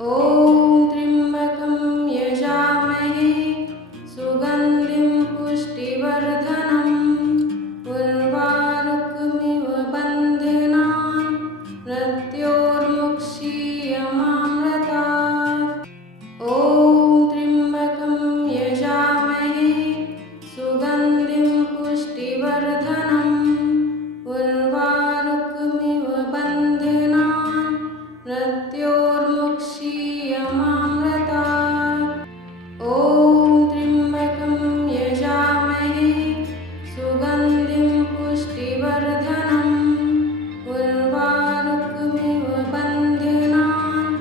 ॐ त्र्यम्बकं यजामहे सुगन्धिं पुष्टिवर्धनम् उर्वारुकमिव बन्धनान् मृत्योर्मुक्षीयमामृतात्। ॐ त्र्यम्बकं यजामहे सुगन्धिं पुष्टिवर्धनम् उर्वारुकमिव बन्धनान् मृत्योर्मुक्षीयमामृतात्। ॐ त्र्यम्बकं यजामहे सुगन्धिं पुष्टिवर्धनम् उर्वारुकमिव बन्धनान्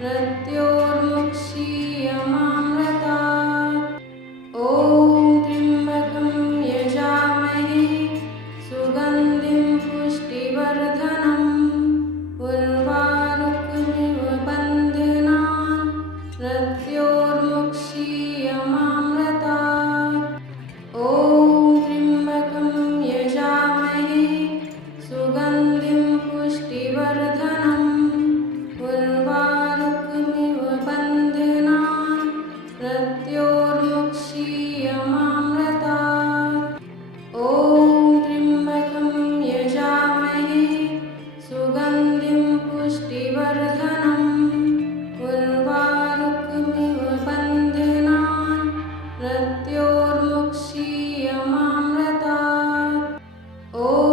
मृत्योर्मुक्षीयमामृतात्। ॐ त्र्यम्बकं यजामहे सुगन्धिं पुष्टिवर्धनम् उर्वारुकमिव बन्धनान् मृत्योर्मुक्षीयमामृतात्। ॐ त्र्यम्बकं यजामहे सुगन्धिं पुष्टिवर्धनम् उर्वारुकमिव बन्धनान् मृत्योर्मुक्षीयमामृतात्। ॐ त्र्यम्बकं यजामहे सुगन्धिं पुष्टिवर्धनम् उर्वारुकमिव बन्धनान् मृत्योर्मुक्षीयमामृतात्।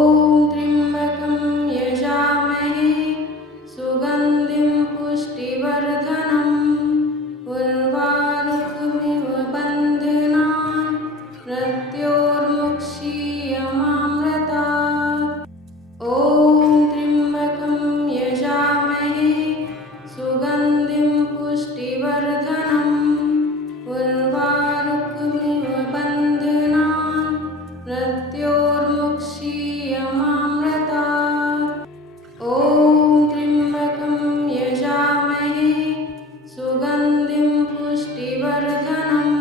ॐ त्र्यम्बकं यजामहे सुगन्धिं पुष्टिवर्धनम् उर्वारुकमिव बन्धनान् मृत्योर्मुक्षीयमामृतात्। ॐ त्र्यम्बकं यजामहे सुगन्धिं पुष्टिवर्धनम् उर्वारुकमिव बन्धनान् मृत्योर्मुक्षीयमामृतात्। ॐ त्र्यम्बकं यजामहे सुगन्धिं पुष्टिवर्धनम् उर्वारुकमिव बन्धनान् मृत्योर्मुक्षीयमामृतात्। ॐ त्र्यम्बकं यजामहे सुगन्धिं पुष्टिवर्धनम्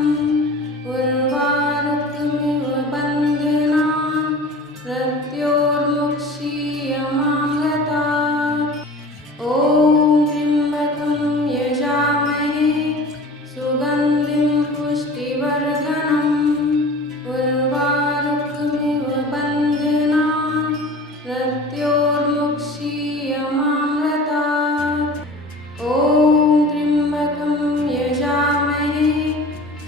उर्वारुकमिव बन्धनान् मृत्योर्मुक्षीयमामृतात्। ॐ त्र्यम्बकं यजामहे सुगन्धिं पुष्टिवर्धनम् उर्वारुकमिव बन्धनान् मृत्योर्मुक्षीयमामृतात्। ॐ त्र्यम्बकं यजामहे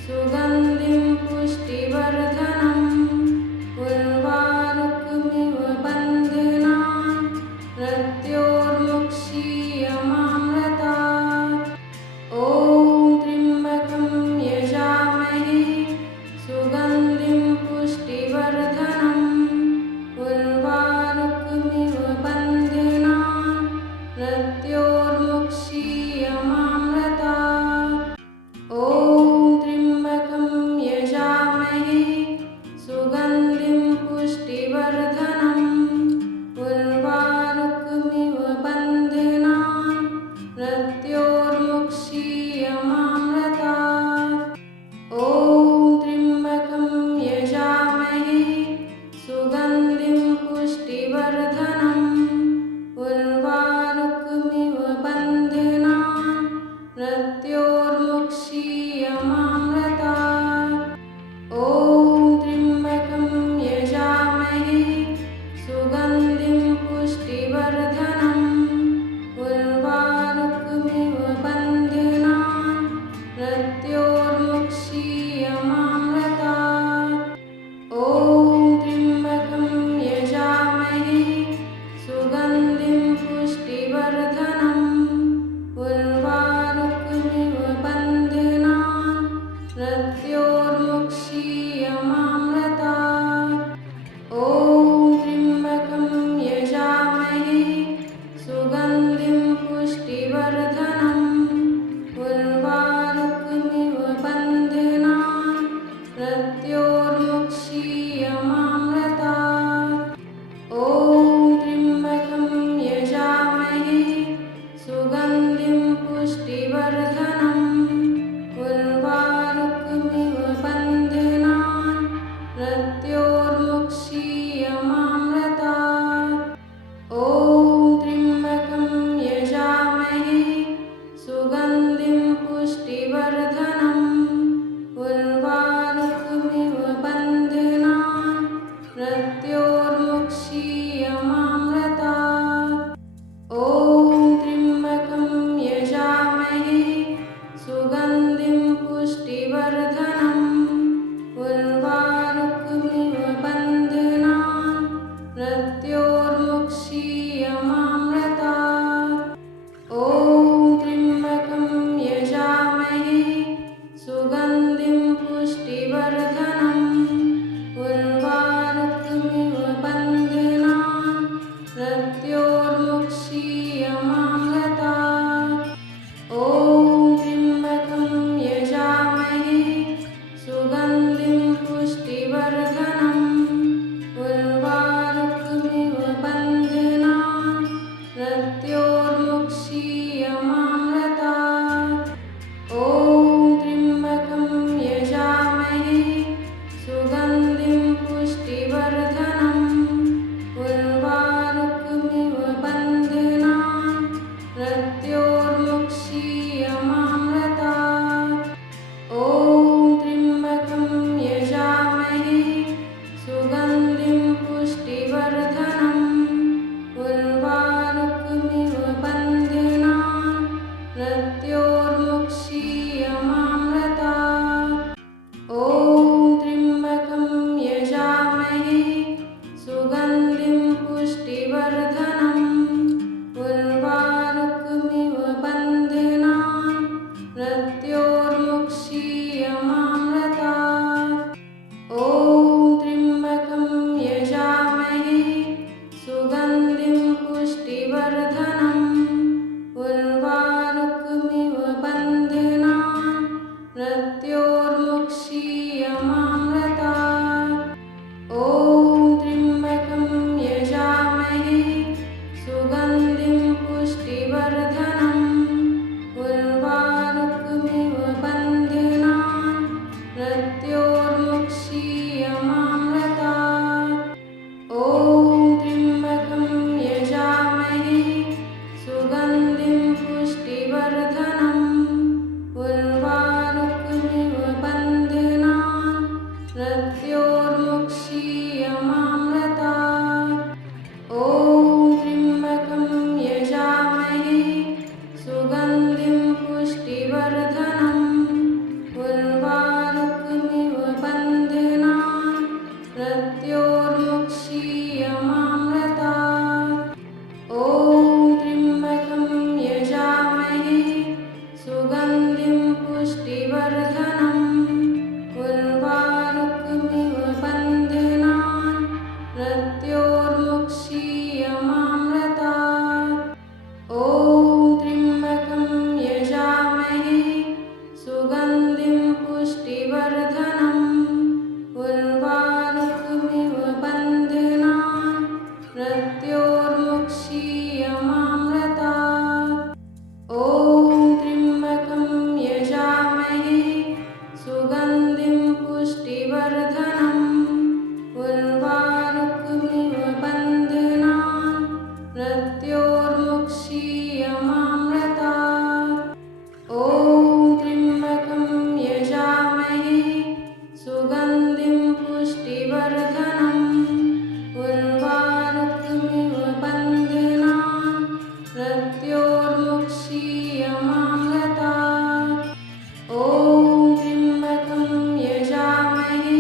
सुगन्धिं पुष्टिवर्धनम् उर्वारुकमिव बन्धनान् मृत्योर्मुक्षीयमामृतात्। ॐ त्र्यम्बकं यजामहे सुगन्धिं पुष्टिवर्धनम् उर्वारुकमिव बन्धनान् मृत्योर्मुक्षीयमामृतात्। ॐ त्र्यम्बकं यजामहे सुगन्धिं पुष्टिवर्धनम् उर्वारुकमिव बन्धनान् मृत्योर्मुक्षीयमामृतात्। ॐ त्र्यम्बकं यजामहे सुगन्धिं पुष्टिवर्धनम् उर्वारुकमिव बन्धनान् मृत्योर्मुक्षीयमामृतात्। ॐ त्र्यम्बकं यजामहे सुगन्धिं पुष्टिवर्धनम् उर्वारुकमिव बन्धनान् मृत्योर्मुक्षीयमामृतात्। ॐ त्र्यम्बकं यजामहे सुगन्धिं पुष्टिवर्धनम् उर्वारुकमिव बन्धनान् मृत्योर्मुक्षीयमामृतात्। ॐ त्र्यम्बकं यजामहे सुगन्धिं पुष्टिवर्धनम् उर्वारुकमिव बन्धनान् मृत्योर्मुक्षीयमामृतात्। ॐ त्र्यम्बकं यजामहे सुगन्धिं पुष्टिवर्धनम् उर्वारुकमिव बन्धनान् मृत्योर्मुक्षीयमामृतात्। ॐ त्र्यम्बकं यजामहे सुगन्धिं पुष्टिवर्धनम् उर्वारुकमिव बन्धनान् मृत्योर्मुक्षीयमामृतात्। ॐ त्र्यम्बकं यजामहे सुगन्धिं पुष्टिवर्धनम् उर्वारुकमिव बन्धनान् मृत्योर्मुक्षीयमामृतात्। ॐ त्र्यम्बकं यजामहे सुगन्धिं पुष्टिवर्धनम् उर्वारुकमिव बन्धनान् मृत्योर्मुक्षीयमामृतात्। ॐ त्र्यम्बकं यजामहे सुगन्धिं मृत्योर्मुक्षीयमामृतात्। ॐ त्र्यम्बकं यजामहे सुगन्धिं पुष्टिवर्धनम् उर्वारुकमिव बन्धनान् मृत्योर्मुक्षीयमामृतात्। ॐ त्र्यम्बकं यजामहे सुगन्धिं पुष्टिवर्धनम् उर्वारुकमिव बन्धनान् मृत्योर्मुक्षीयमामृतात्। ॐ त्र्यम्बकं यजामहे सुगन्धिं पुष्टिवर्धनम् उर्वारुकमिव बन्धनान् मृत्योर्मुक्षीयमामृतात्। ॐ त्र्यम्बकं यजामहे सुगन्धिं पुष्टिवर्धनम् उर्वारुकमिव बन्धनान् मृत्योर्मुक्षीयमामृतात्। ॐ त्र्यम्बकं यजामहे सुगन्धिं पुष्टिवर्धनम् उर्वारुकमिव बन्धनान् मृत्योर्मुक्षीयमामृतात्। ॐ त्र्यम्बकं यजामहे सुगन्धिं पुष्टिवर्धनम् उर्वारुकमिव बन्धनान् मृत्योर्मुक्षीयमामृतात्। ॐ त्र्यम्बकं यजामहे सुगन्धिं पुष्टिवर्धनम् उर्वारुकमिव बन्धनान् मृत्योर्मुक्षीयमामृतात्। ॐ त्र्यम्बकं यजामहे सुगन्धिं पुष्टिवर्धनम् उर्वारुकमिव बन्धनान् मृत्योर्मुक्षीयमामृतात्। ॐ त्र्यम्बकं यजामहे सुगन्धिं पुष्टिवर्धनम् उर्वारुकमिव बन्धनान् मृत्योर्मुक्षीयमामृतात्। ॐ त्र्यम्बकं यजामहे सुगन्धिं पुष्टिवर्धनम् उर्वारुकमिव बन्धनान् मृत्योर्मुक्षीयमामृतात्। ॐ त्र्यम्बकं यजामहे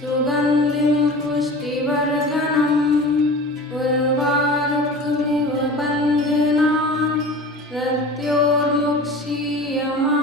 सुगन्धिं पुष्टिवर्धनम् उर्वारुकमिव बन्धनान् मृत्योर्मुक्षीयमामृतात्।